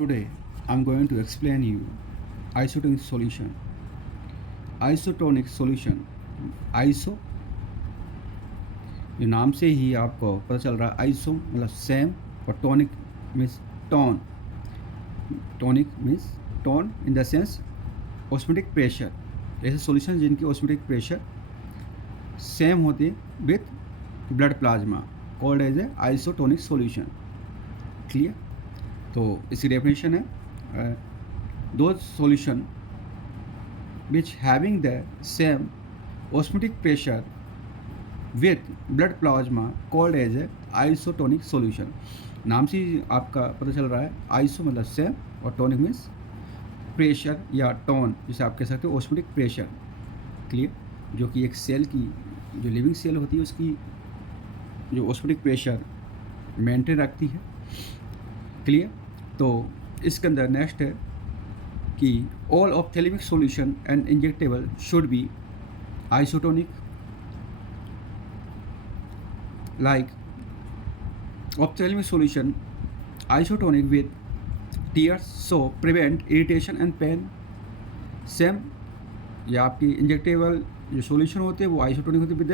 Today I'm going to explain you isotonic solution. Isotonic solution. Iso ये नाम से ही आपको पता चल रहा है आइसो मतलब सेम और tonic means tone. Tonic means tone in the sense osmotic pressure. ऐसे सॉल्यूशन जिनकी ऑस्मोटिक प्रेशर सेम होते with blood plasma called as a isotonic solution. Clear. तो इसकी डेफिनेशन है दो solution which having the same osmotic pressure with blood plasma called as a isotonic solution. नाम से ही आपका पता चल रहा है आइसो मतलब सेम और टोनिक मीन्स प्रेशर या टोन जिसे आप कह सकते हो ऑस्मोटिक प्रेशर. क्लियर. जो कि एक सेल की जो लिविंग सेल होती है उसकी जो ऑस्मोटिक प्रेशर मेंटेन रखती है. क्लियर. तो इसके अंदर नेक्स्ट है कि all ophthalmic solution and injectable should be isotonic. Like ophthalmic solution isotonic with tears so prevent irritation and pain. Same या आपकी इंजेक्टेबल जो सॉल्यूशन होते हैं वो आइसोटोनिक होते हैं विद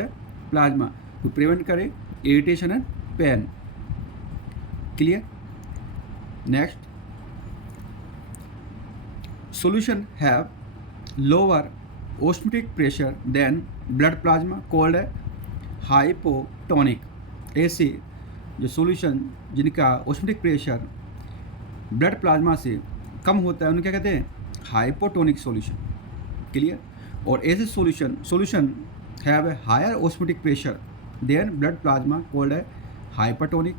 प्लाज्मा टू प्रिवेंट करे irritation and pain. Clear. Next solution have lower osmotic pressure than blood plasma called hypotonic. ऐसे जो सॉल्यूशन जिनका osmotic pressure ब्लड प्लाज्मा से कम होता है उन्हें क्या कहते हैं हाइपोटोनिक सॉल्यूशन. क्लियर. और ऐसे solution have a higher osmotic pressure then blood plasma called है हाइपरटोनिक.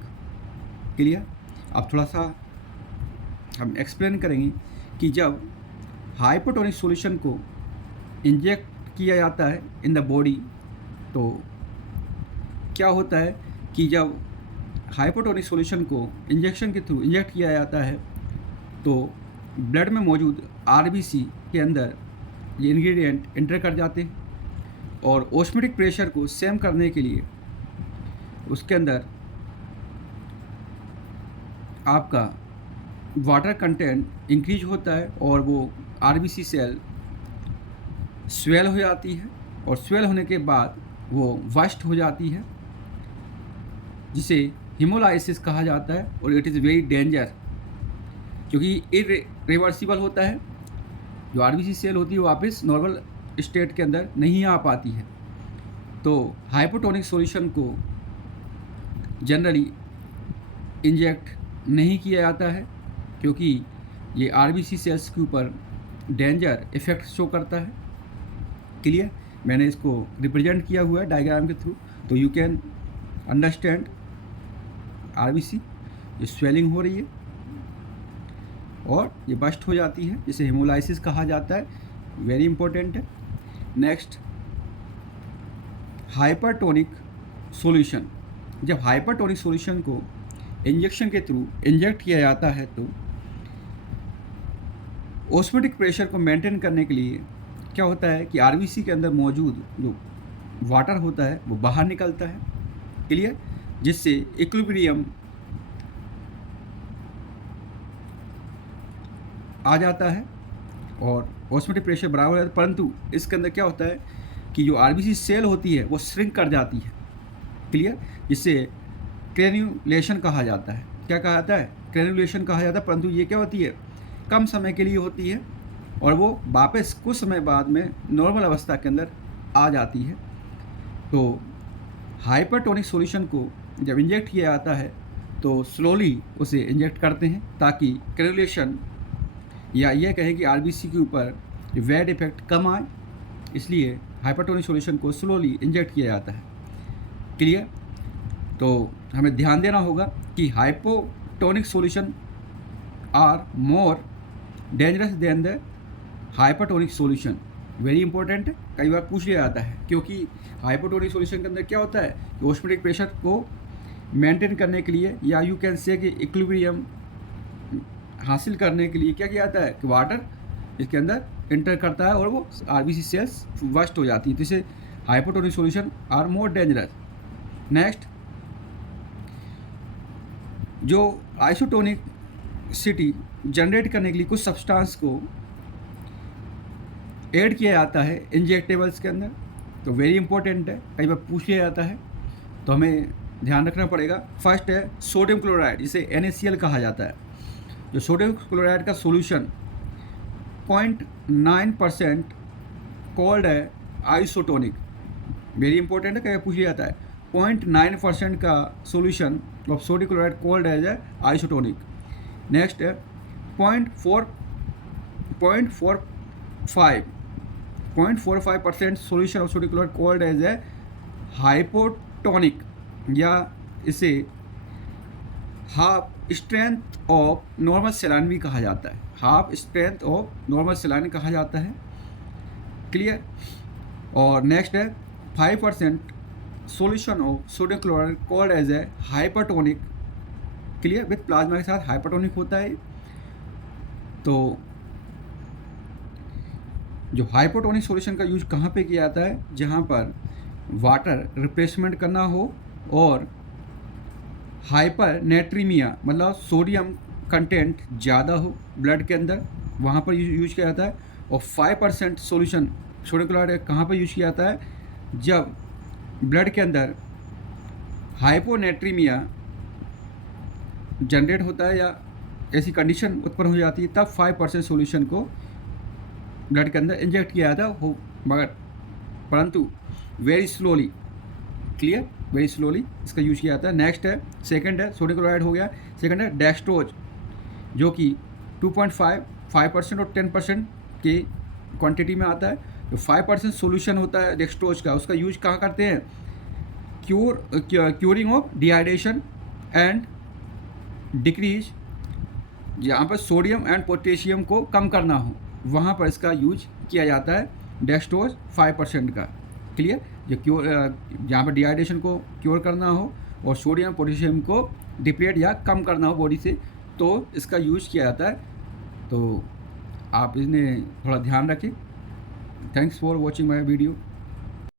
क्लियर. अब थोड़ा सा हम एक्सप्लेन करेंगे कि जब हाइपोटोनिक सॉल्यूशन को इंजेक्ट किया जाता है इन द बॉडी तो क्या होता है कि जब हाइपोटोनिक सॉल्यूशन को इंजेक्शन के थ्रू इंजेक्ट किया जाता है तो ब्लड में मौजूद आरबीसी के अंदर ये इंग्रेडिएंट एंटर कर जाते हैं और ऑस्मोटिक प्रेशर को सेम करने के लिए उसके अंदर आपका वाटर कंटेंट इंक्रीज होता है और वो आरबीसी सेल स्वेल हो जाती है और स्वेल होने के बाद वो वस्ट हो जाती है जिसे हीमोलाइसिस कहा जाता है और इट इज़ वेरी डेंजर क्योंकि इरिवर्सिबल होता है. जो आरबीसी सेल होती है वो वापस नॉर्मल स्टेट के अंदर नहीं आ पाती है. तो हाइपोटोनिक सॉल्यूशन को जनरली इंजेक्ट नहीं किया जाता है क्योंकि ये आरबीसी सेल्स के ऊपर डेंजर इफेक्ट शो करता है. क्लियर. मैंने इसको रिप्रेजेंट किया हुआ है डायग्राम के थ्रू तो यू कैन अंडरस्टैंड. आरबीसी ये स्वेलिंग हो रही है और ये बस्ट हो जाती है जिसे हेमोलाइसिस कहा जाता है. वेरी इंपॉर्टेंट है. Next hypertonic solution. जब हाइपरटोनिक सॉल्यूशन को इंजेक्शन के थ्रू इंजेक्ट किया जाता है तो ऑस्मोटिक प्रेशर को मेंटेन करने के लिए क्या होता है कि आरबीसी के अंदर मौजूद जो वाटर होता है वो बाहर निकलता है. क्लियर. जिससे इक्विलिब्रियम आ जाता है और ऑस्मोटिक प्रेशर बराबर हो जाता है. परंतु इसके अंदर क्या होता है कि जो आरबीसी सेल होती है वो श्रिंक कर जाती है. क्लियर. जिससे क्रेन्युलेशन कहा जाता है. क्या कहा जाता है क्रेन्युलेशन कहा जाता है. परंतु ये क्या होती है कम समय के लिए होती है और वो वापस कुछ समय बाद में नॉर्मल अवस्था के अंदर आ जाती है. तो हाइपरटोनिक सॉल्यूशन को जब इंजेक्ट किया जाता है तो स्लोली उसे इंजेक्ट करते हैं ताकि क्रेन्युलेशन या यह कहें कि आरबीसी के ऊपर वैड इफेक्ट कम आए. इसलिए हाइपरटोनिक सॉल्यूशन को स्लोली इंजेक्ट किया जाता है. क्लियर. तो हमें ध्यान देना होगा कि hypotonic solution are more dangerous than the hypertonic solution. Very important है. कई बार पूछ लिया जाता है क्योंकि हाइपोटोनिक सॉल्यूशन के अंदर क्या होता है कि ऑस्मोटिक प्रेशर को मेंटेन करने के लिए या यू कैन से कि इक्विलिब्रियम हासिल करने के लिए क्या किया जाता है कि वाटर इसके अंदर एंटर करता है और वो आरबीसी सेल्स वस्ट हो जाती है. तो इसे hypotonic solution are more dangerous. Next जो आइसोटोनिक टॉक्सिसिटी जनरेट करने के लिए कुछ सब्सटेंस को ऐड किया जाता है इंजेक्टेबल्स के अंदर। तो वेरी इंपॉर्टेंट है, कई बार पूछ लिया जाता है, तो हमें ध्यान रखना पड़ेगा। फर्स्ट है सोडियम क्लोराइड, जिसे NaCl कहा जाता है। जो सोडियम क्लोराइड का सॉल्यूशन 0.9% कॉल्ड है आइसोटोनिक। वेरी इंपॉर्टेंट है, कई बार पूछ लिया जाता है। 0.9% का solution of sodium chloride called as a isotonic. Next है 0.45% solution of sodium chloride called as a hypotonic, या इसे half strength of normal saline भी कहा जाता है। Half strength of normal saline कहा जाता है। क्लियर। और नेक्स्ट है 5% solution of sodium chloride called as a hypertonic. Clear, with plasma के साथ हाइपरटोनिक होता है। तो जो हाइपोटोनिक सॉल्यूशन का यूज कहाँ पे किया जाता है? जहाँ पर वाटर रिप्लेसमेंट करना हो और हाइपर नेट्रीमिया मतलब सोडियम कंटेंट ज़्यादा हो ब्लड के अंदर, वहाँ पर यूज किया जाता है। और 5% सॉल्यूशन सोडियम क्लोराइड कहाँ पर यूज किया जाता है? जब ब्लड के अंदर हाइपोनेट्रीमिया जनरेट होता है या ऐसी कंडीशन उत्पन्न हो जाती है, तब 5% सॉल्यूशन को ब्लड के अंदर इंजेक्ट किया जाता हो, मगर परंतु very slowly. Clear, very slowly इसका यूज किया जाता है। नेक्स्ट है, सेकंड है सोडियम क्लोराइड हो गया। सेकंड है डेक्सट्रोज, जो कि 2.5% और 10% की क्वांटिटी में आता है। तो 5% सॉल्यूशन होता है डेक्सट्रोज का, उसका यूज कहाँ करते हैं? Curing of dehydration and decrease, जहाँ पर सोडियम एंड पोटेशियम को कम करना हो, वहाँ पर इसका यूज किया जाता है डेक्सट्रोज 5% का। क्लियर, जो जहाँ पर डिहाइड्रेशन को क्योर करना हो और सोडियम पोटेशियम को डिप्लेट या कम करना हो बॉडी से, तो इसका यूज किया जाता है। तो आप इसने थोड़ा ध्यान रखें। Thanks for watching my video.